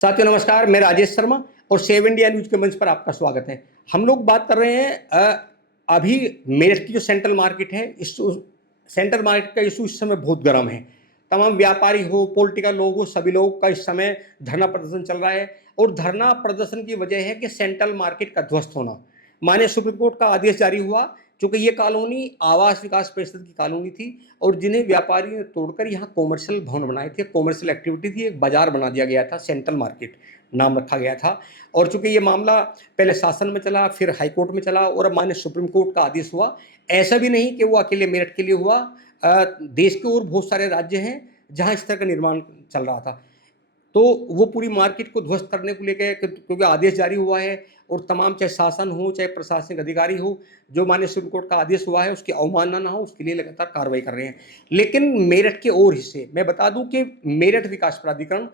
साथियों नमस्कार, मैं राजेश शर्मा और सेव इंडिया न्यूज़ के मंच पर आपका स्वागत है। हम लोग बात कर रहे हैं अभी मेरठ की जो सेंट्रल मार्केट है, इस सेंट्रल मार्केट का इशू इस समय बहुत गर्म है। तमाम व्यापारी हो, पॉलिटिकल लोग हो, सभी लोगों का इस समय धरना प्रदर्शन चल रहा है और धरना प्रदर्शन की वजह है कि सेंट्रल मार्केट का ध्वस्त होना। माननीय सुप्रीम कोर्ट का आदेश जारी हुआ, चूँकि ये कॉलोनी आवास विकास परिषद की कॉलोनी थी और जिन्हें व्यापारियों ने तोड़कर यहाँ कॉमर्शियल भवन बनाए थे, कॉमर्शियल एक्टिविटी थी, एक बाजार बना दिया गया था, सेंट्रल मार्केट नाम रखा गया था। और चूँकि ये मामला पहले शासन में चला, फिर हाई कोर्ट में चला और अब माननीय सुप्रीम कोर्ट का आदेश हुआ। ऐसा भी नहीं कि वो अकेले मेरठ के लिए हुआ, देश के और बहुत सारे राज्य हैं जहाँ इस तरह का निर्माण चल रहा था। तो वो पूरी मार्केट को ध्वस्त करने को लेके क्योंकि आदेश जारी हुआ है और तमाम चाहे शासन हो, चाहे प्रशासनिक अधिकारी हो, जो माननीय सुप्रीम कोर्ट का आदेश हुआ है उसकी अवमानना ना हो, उसके लिए लगातार कार्रवाई कर रहे हैं। लेकिन मेरठ के और हिस्से मैं बता दूं कि मेरठ विकास प्राधिकरण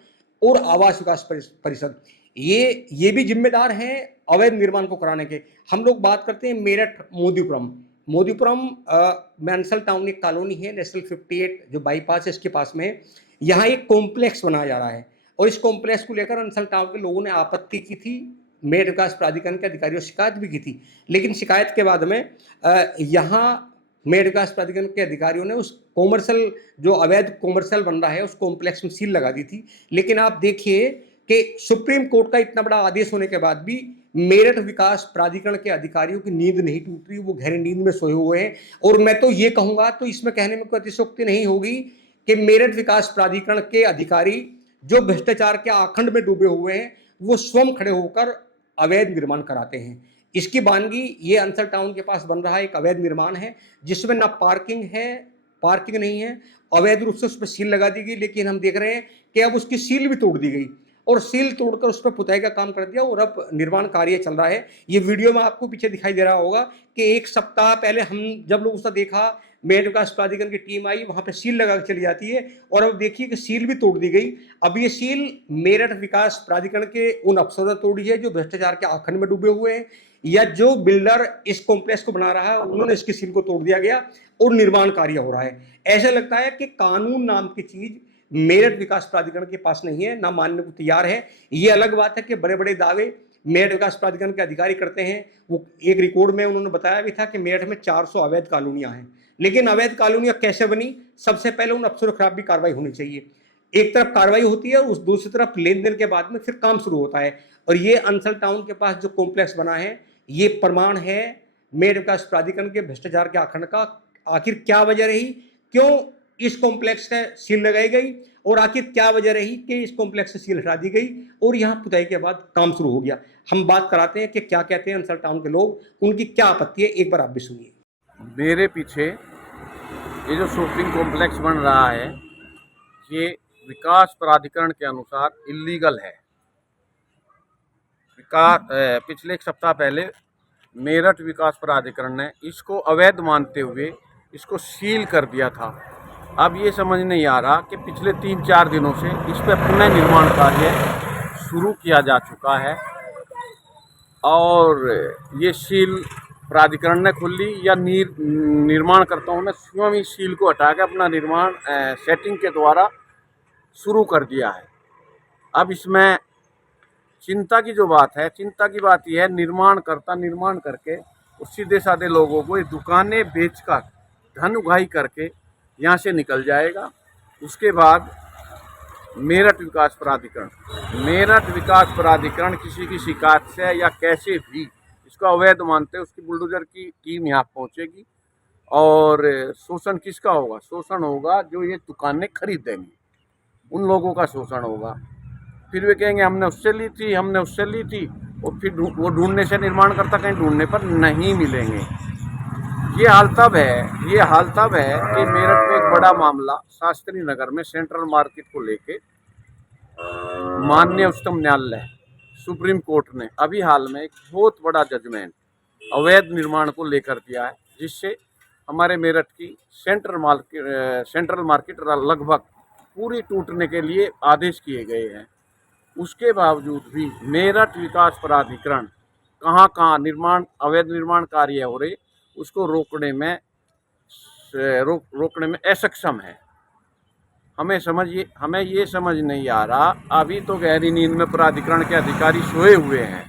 और आवास विकास परिषद ये भी जिम्मेदार हैं अवैध निर्माण को कराने के। हम लोग बात करते हैं मेरठ मोदीपुरम। मोदीपुरम में अंसल टाउन एक कॉलोनी है, नेशनल 58 जो बाईपास है इसके पास में है। यहाँ एक कॉम्प्लेक्स बनाया जा रहा है और इस कॉम्प्लेक्स को लेकर अंसल टाउन के लोगों ने आपत्ति की थी, मेरठ विकास प्राधिकरण के अधिकारियों से शिकायत भी की थी। लेकिन शिकायत के बाद में यहाँ मेरठ विकास प्राधिकरण के अधिकारियों ने उस कॉमर्शियल जो अवैध कॉमर्शियल बन रहा है उस कॉम्प्लेक्स में सील लगा दी थी। लेकिन आप देखिए कि सुप्रीम कोर्ट का इतना बड़ा आदेश होने के बाद भी मेरठ विकास प्राधिकरण के अधिकारियों की नींद नहीं टूट रही, वो गहरी नींद में सोए हुए हैं। और मैं तो ये कहूंगा, तो इसमें कहने में कोई अतिशयोक्ति नहीं होगी कि मेरठ विकास प्राधिकरण के अधिकारी जो भ्रष्टाचार के आखंड में डूबे हुए हैं, वो स्वयं खड़े होकर अवैध निर्माण कराते हैं। इसकी वानगी ये अंसल टाउन के पास बन रहा है, एक अवैध निर्माण है जिसमें ना पार्किंग है, पार्किंग नहीं है, अवैध रूप से उस पर सील लगा दी गई। लेकिन हम देख रहे हैं कि अब उसकी सील भी तोड़ दी गई और सील तोड़कर उस पर पुताई का काम कर दिया और अब निर्माण कार्य चल रहा है। ये वीडियो में आपको पीछे दिखाई दे रहा होगा कि एक सप्ताह पहले हम जब लोग उसका देखा, मेरठ विकास प्राधिकरण की टीम आई, वहां पे सील लगा के चली जाती है और अब देखिए कि सील भी तोड़ दी गई। अब ये सील मेरठ विकास प्राधिकरण के उन अफसरों ने तोड़ी है जो भ्रष्टाचार के आखंड में डूबे हुए हैं, या जो बिल्डर इस कॉम्प्लेक्स को बना रहा है उन्होंने इसकी सील को तोड़ दिया गया और निर्माण कार्य हो रहा है। ऐसा लगता है कि कानून नाम की चीज मेरठ विकास प्राधिकरण के पास नहीं है, ना मानने को तैयार है। ये अलग बात है कि बड़े बड़े दावे मेरठ विकास प्राधिकरण के अधिकारी करते हैं। वो एक रिकॉर्ड में उन्होंने बताया भी था कि मेरठ में 400 अवैध कॉलोनियां हैं। लेकिन अवैध कॉलोनियां कैसे बनी, सबसे पहले उन अफसरों के खिलाफ भी कार्रवाई होनी चाहिए। एक तरफ कार्रवाई होती है और उस दूसरी तरफ लेन देन के बाद में फिर काम शुरू होता है। और ये अंसल टाउन के पास जो कॉम्प्लेक्स बना है, ये प्रमाण है मेरठ विकास प्राधिकरण के भ्रष्टाचार के आखंड का। आखिर क्या वजह रही, क्यों इस कॉम्प्लेक्स से सील लगाई गई, और आखिर क्या वजह रही कि इस कॉम्प्लेक्स से सील हटा दी गई और यहाँ पुताई के बाद काम शुरू हो गया। हम बात कराते हैं कि क्या कहते हैं अंसल टाउन के लोग, उनकी क्या आपत्ति है, एक बार आप भी सुनिए। मेरे पीछे ये जो शॉपिंग कॉम्प्लेक्स बन रहा है, ये विकास प्राधिकरण के अनुसार इल्लीगल है। पिछले एक सप्ताह पहले मेरठ विकास प्राधिकरण ने इसको अवैध मानते हुए इसको सील कर दिया था। अब ये समझ नहीं आ रहा कि पिछले 3-4 दिनों से इस पर पुनः निर्माण कार्य शुरू किया जा चुका है और ये सील प्राधिकरण ने खोल ली या निर्माणकर्ताओं ने स्वयं ही सील को हटा के अपना निर्माण सेटिंग के द्वारा शुरू कर दिया है। अब इसमें चिंता की जो बात है, चिंता की बात यह है, निर्माणकर्ता निर्माण करके और सीधे साधे लोगों को ये दुकानें बेचकर धन उगाही करके यहाँ से निकल जाएगा। उसके बाद मेरठ विकास प्राधिकरण किसी की शिकायत से या कैसे भी इसको अवैध मानते, उसकी बुलडोजर की टीम यहाँ पहुँचेगी और शोषण किसका होगा? शोषण होगा जो ये दुकानें खरीदेंगे, उन लोगों का शोषण होगा। फिर वे कहेंगे हमने उससे ली थी, हमने उससे ली थी, और फिर वो ढूंढने से निर्माणकर्ता कहीं ढूंढने पर नहीं मिलेंगे। ये हाल तब है कि मेरठ में एक बड़ा मामला शास्त्री नगर में सेंट्रल मार्केट को लेके माननीय उच्चतम न्यायालय सुप्रीम कोर्ट ने अभी हाल में एक बहुत बड़ा जजमेंट अवैध निर्माण को लेकर दिया है, जिससे हमारे मेरठ की सेंट्रल मार्केट लगभग पूरी टूटने के लिए आदेश किए गए हैं। उसके बावजूद भी मेरठ विकास प्राधिकरण कहाँ अवैध निर्माण कार्य हो रहे, उसको रोकने में असक्षम है। हमें ये समझ नहीं आ रहा, अभी तो गहरी नींद में प्राधिकरण के अधिकारी सोए हुए हैं।